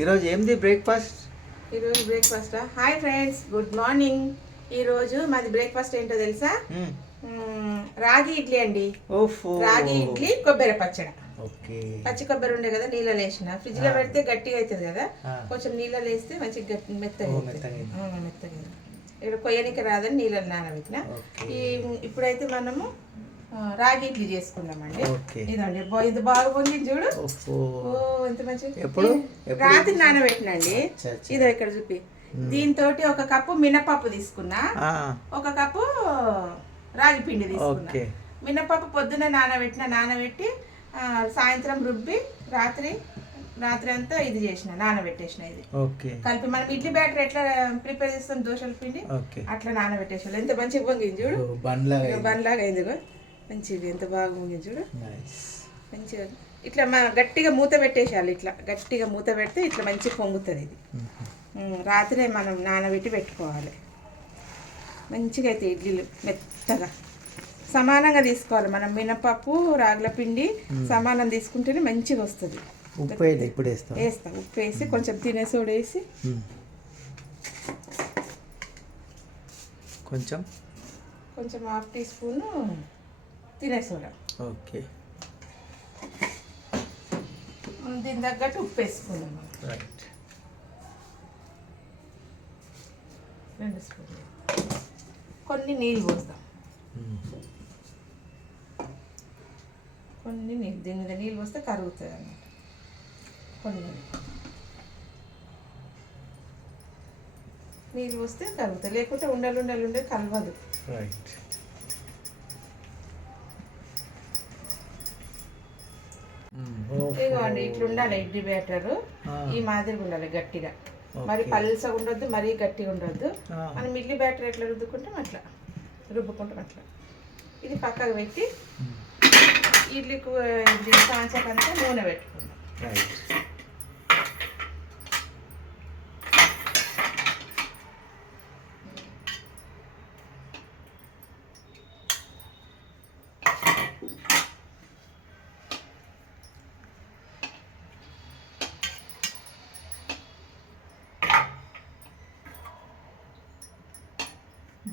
ఈరోజు ఏంది బ్రేక్ఫాస్ట్? ఈరోజు breakfast? Hi friends good morning ఈరోజు మాది బ్రేక్ఫాస్ట్ ఏంటో తెలుసా? రాగి ఇడ్లీ అండి. రాగి ఇడ్లీ కొబ్బరి పచ్చడి. పచ్చి కొబ్బరి ఉండే కదా నీళ్ళలో వేసిన. ఫ్రిడ్జ్లో పెడితే గట్టిగా అవుతుంది కదా. కొంచెం నీళ్ళలో వేస్తే మంచిగా మెత్తగా. మెత్తగా. ఇక్కడ కొయ్యనికి రాదని నీళ్ళలో నానబెట్టిన. ఈ ఇప్పుడైతే మనము రాగి ఇడ్లీ చేసుకున్నామండి. ఇదండి. ఇది బాగా పొంగింది చూడు. ఎంత ఎప్పుడు? ఇది ఎప్పుడు? రాత్రి నానబెట్టినండి. ఇదో ఇక్కడ చూపి. దీంతో ఒక కప్పు మినపప్పు తీసుకున్నా. ఒక కప్పు రాగి పిండి తీసుకున్నా. మినపప్పు పొద్దున్న నానబెట్టిన నానబెట్టి సాయంత్రం రుబ్బి రాత్రి రాత్రి అంతా ఇది చేసిన నానబెట్టేసిన ఇది. కలిపి మనం ఇడ్లీ బ్యాటర్ ఎట్లా ప్రిపేర్ చేస్తాం? దోశల పిండి. అట్లా నానబెట్టేసాం ఎంత మంచిగా పొంగింది చూడు. బండ్లాగా అయింది. మంచిది. ఎంత బాగా పొంగింది చూడు. మంచిగా ఇట్లా మా గట్టిగా మూత పెట్టేసేయాలి ఇట్లా. గట్టిగా మూత పెడితే ఇట్లా మంచిగా పొంగుతుంది ఇది. రాత్రే మనం నానబెట్టి పెట్టుకోవాలి. మంచిగా అయితే ఇడ్లీలు మెత్తగా. సమానంగా తీసుకోవాలి. మనం మినపప్పు రాగుల పిండి సమానం తీసుకుంటేనే మంచిగా వస్తుంది. ఉప్పు ఇప్పుడు వేస్తాం. వేస్తాం. ఉప్పు వేసి కొంచెం తినే సోడా వేసి. కొంచెం? కొంచెం హాఫ్ టీ స్పూన్ తినే సోడా. ఓకే. దీని తగ్గట్టు ఉప్పు వేసుకుందాం మనం. రైట్ రెండు స్పూన్లు. కొన్ని నీళ్ళు పోస్తాం. కొన్ని నీళ్ళు. దీని మీద నీళ్ళు పోస్తే కరుగుతుంది అన్నమాట. కొన్ని నీళ్ళు. పోస్తే కరుగుతుంది. లేకుంటే ఉండలు ఉండలు ఉండే కలవదు. రైట్ ఇదిగోండి ఇట్లా ఉండాలి ఇడ్లీ బ్యాటర్. ఈ మాదిరిగా ఉండాలి గట్టిగా. మరి పల్సగా ఉండొద్దు మరీ గట్టిగా ఉండొద్దు. మనం ఇడ్లీ బ్యాటర్ ఎట్లా రుద్దుకుంటాం అట్లా రుబ్బుకుంటాం అట్లా. ఇది పక్కకు పెట్టి ఇడ్లీకు ఇది సాంచకంతా నూనె పెట్టుకుందాం.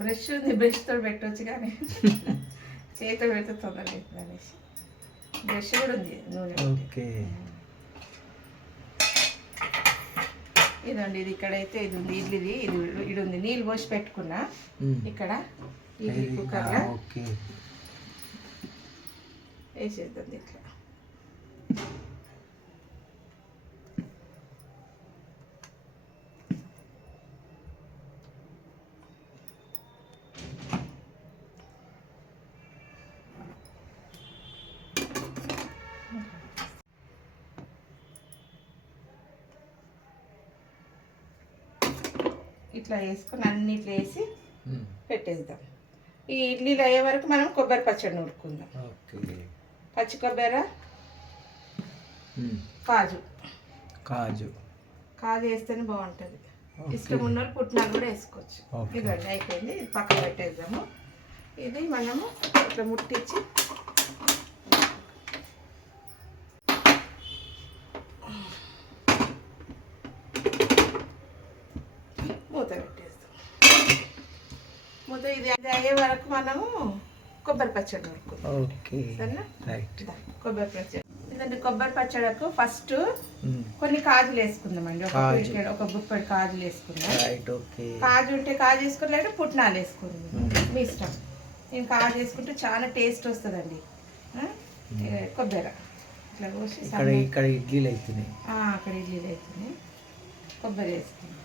బ్రష్ ఉంది బ్రష్ తోటి పెట్టవచ్చు కానీ చేతితో పెడితే తొందరగా అనేసి. బ్రష్ కూడా ఉంది నూనె. ఓకే. ఇదండి ఇది ఇక్కడైతే ఇది ఉంది ఇడ్లీది ఇది ఇది ఉంది. నీళ్ళు పోసి పెట్టుకున్నా. ఇక్కడ ఇడ్లీ కుక్కర్లో వేసేద్దాం ఇట్లా ఇట్లా వేసుకొని అన్ని ఇట్లా వేసి. పెట్టేద్దాం. ఈ ఇడ్లీలు అయ్యే వరకు మనం కొబ్బరి పచ్చడి నూరుకుందాం. ఓకే. పచ్చి కొబ్బరి. కాజు. కాజు. కాజు వేస్తేనే బాగుంటుంది. ఇష్టం ఉన్న పుట్నాలు కూడా వేసుకోవచ్చు. ఇదండి అయిపోయింది. ఇది పక్కన పెట్టేద్దాము. ఇది మనము ఇట్లా ముట్టించి మూత పెట్టేస్తాం. మూత ఇది అయ్యే వరకు మనము కొబ్బరి పచ్చడి సరేనా? కొబ్బరి పచ్చడి. ఇదండి కొబ్బరి పచ్చడకు ఫస్ట్. కొన్ని కాజులు వేసుకుందామండి. ఒక ఒక గుప్పెడు కాజులు వేసుకుందాం. కాజు ఉంటే కాజు వేసుకుని లేదా పుట్నాలు వేసుకుందాం మీ ఇష్టం. నేను కాజు వేసుకుంటే చాలా టేస్ట్ వస్తుందండి. కొబ్బరి. ఇట్లా కోసి ఇక్కడ ఇడ్లీలు అవుతున్నాయి అక్కడ ఇడ్లీలు అవుతుంది కొబ్బరి వేసుకుందాం.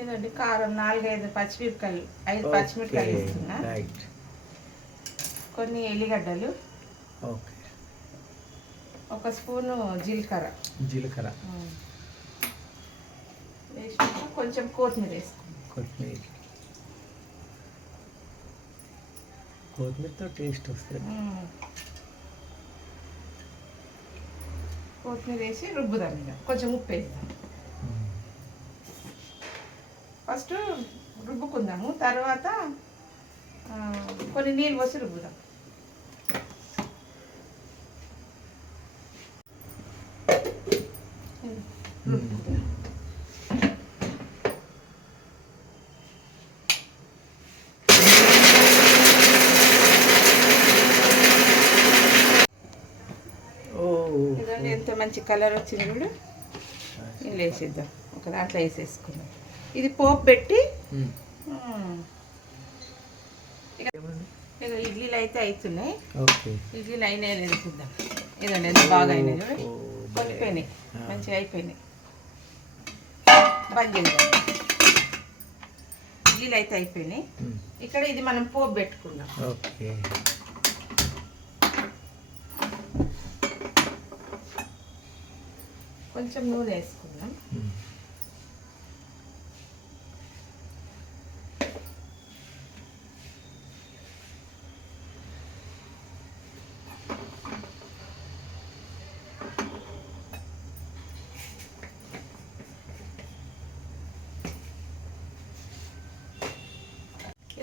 ఇదండి కారం నాలుగైదు పచ్చిమిరపకాయలు ఐదు పచ్చిమిరపకాయలు వేస్తున్నా. రైట్. కొన్ని ఎల్లిగడ్డలు ఓకే. ఒక స్పూను జీలకర్ర. జీలకర్ర. వేసినాక కొంచెం కొత్తిమీర వేసుకుందాం కొత్తిమీర. కొత్తిమీరతో టేస్ట్ వస్తుంది. కొత్తిమీర వేసి రుబ్బుదాం కొంచెం ఉప్పు వేద్దాం. ఫస్ట్ రుబ్బుకుందాము. తర్వాత కొన్ని నీళ్ళు పోసి రుబ్బుదాం. ఎంత మంచి కలర్ వచ్చింది కూడా ఇందులో వేసేద్దాం. ఒక దాంట్లో వేసేసుకుందాం. ఇది పోపు పెట్టి ఇడ్లీలు అయితే అవుతున్నాయి ఇడ్లీలు అయినాయి లేదు చూద్దాం. ఇదండి ఎంత బాగా అయినాయి చూడండి కొలిపోయినాయి. మంచిగా అయిపోయినాయి. బంద్ చేద్దాం. ఇడ్లీలు అయితే అయిపోయినాయి. ఇక్కడ ఇది మనం పోపు పెట్టుకుందాం. కొంచెం నూనె వేసుకుందాం.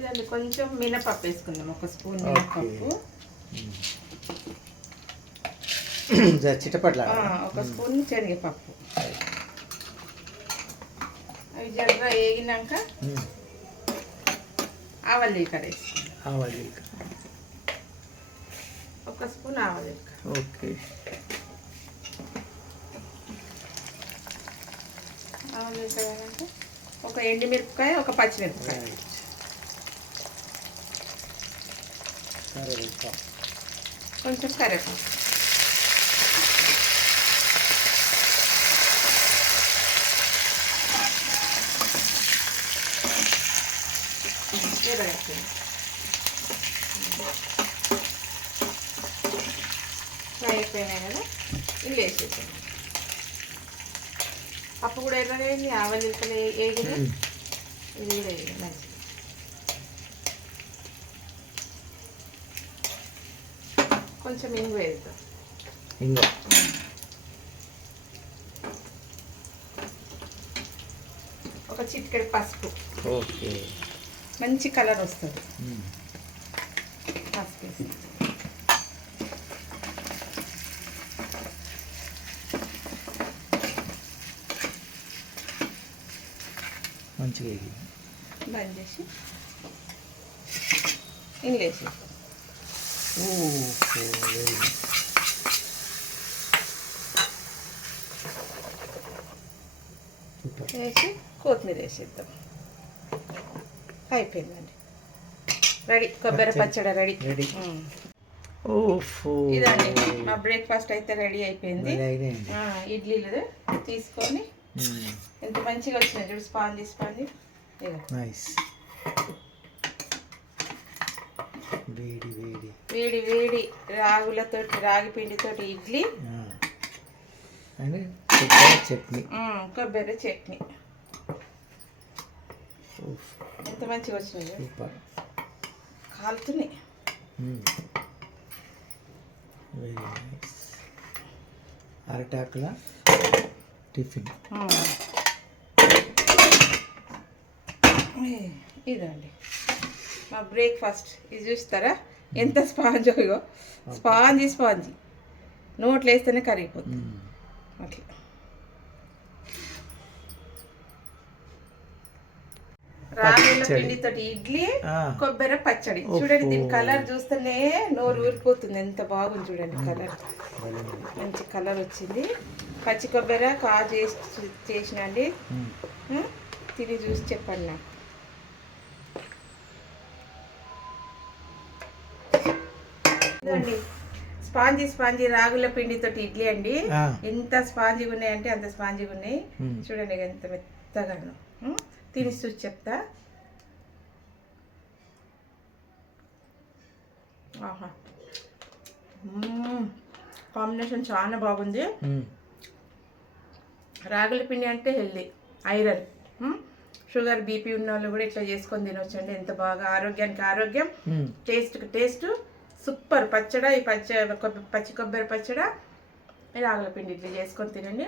ఇదండి కొంచెం మినపప్పు వేసుకుందాం. ఒక స్పూన్ మినపప్పు. ఆ, ఒక స్పూన్ శనగపప్పు. అవి జర్ర వేగినాక మ్మ్. ఆవల. ఒక స్పూన్ ఆవల ఓకే. ఆవల ఒక ఎండుమిరపకాయ ఒక పచ్చిమిరపకాయ. కొంచెం కరివేపాకు ఎర్రగడ్డ. ఫ్రై అయిపోయినాయి కదా ఇల్లు వేసేసాం పప్పు కూడా ఎర్రగైంది ఆవలి వేగింది మ్మ్. ఇది కూడా వేగింది మంచిది కొంచెం ఇంగు వేద్దాం. ఇంకో ఒక చిటికెడు పసుపు. ఓకే. మంచి కలర్ వస్తుంది. పసుపు మంచిగా. బంద్ చేసి English okay very good. Super వేసి కొత్తిమీర వేసేద్దాం. అయిపోయిందండి. రెడీ కొబ్బరి పచ్చడి రెడీ. రెడీ. ఇదండి మా బ్రేక్ఫాస్ట్ అయితే రెడీ అయిపోయింది. ఇడ్లీలు తీసుకొని. ఎంత మంచిగా వచ్చినాయి చూడు స్పాంజీ స్పాంజీ. నైస్. వేడి వేడి. వేడి వేడి రాగులతోటి రాగి పిండితోటి ఇడ్లీ. అండ్ కొబ్బరి చట్నీ. కొబ్బరి చట్నీ. ఎంత మంచిగా వచ్చినాయి. సూపర్. కాలుతున్నాయి. వెరీ నైస్ అరటాకుల టిఫిన్. ఇదండి. మా బ్రేక్ఫాస్ట్. ఇది చూస్తారా? ఎంత స్పాంజ్ ఇగో. Spongy spongy. నోట్లు వేస్తేనే కరిగిపోతుంది అట్లా. రాగుల ఇడ్లీ. కొబ్బరి పచ్చడి. చూడండి దీని కలర్ చూస్తేనే నోరు ఊరిపోతుంది. ఎంత బాగుంది చూడండి కలర్. మంచి కలర్ వచ్చింది. పచ్చి కొబ్బరి కాజు చేసి చేసిన అండి? తిని చూసి చెప్పండి నాకు. స్పాంజీ స్పాంజీ రాగుల పిండితోటి ఇడ్లీ అండి. ఎంత స్పాంజీగా ఉన్నాయంటే అంత స్పాంజీగా ఉన్నాయి. చూడండి ఎంత మెత్తగాను? తిని చూసి చెప్తా ఆహా. కాంబినేషన్ చాలా బాగుంది. రాగుల పిండి అంటే హెల్దీ ఐరన్? షుగర్ బీపీ ఉన్న వాళ్ళు కూడా ఇట్లా చేసుకొని తినొచ్చండి ఎంత బాగా ఆరోగ్యానికి ఆరోగ్యం మ్మ్. టేస్ట్కి టేస్ట్ సూపర్ పచ్చడ ఈ పచ్చ పచ్చి కొబ్బరి పచ్చడ. ఈ రాగుల పిండి ఇట్లా చేసుకొని తినండి.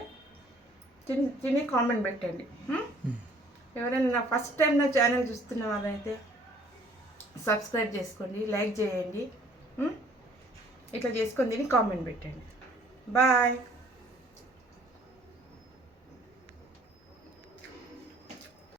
తిని తిని కామెంట్ పెట్టండి. ఎవరైనా నా ఫస్ట్ టైం నా ఛానల్ చూస్తున్న వాళ్ళైతే సబ్స్క్రైబ్ చేసుకోండి లైక్ చేయండి? ఇట్లా చేసుకొని తిని కామెంట్ పెట్టండి. బాయ్.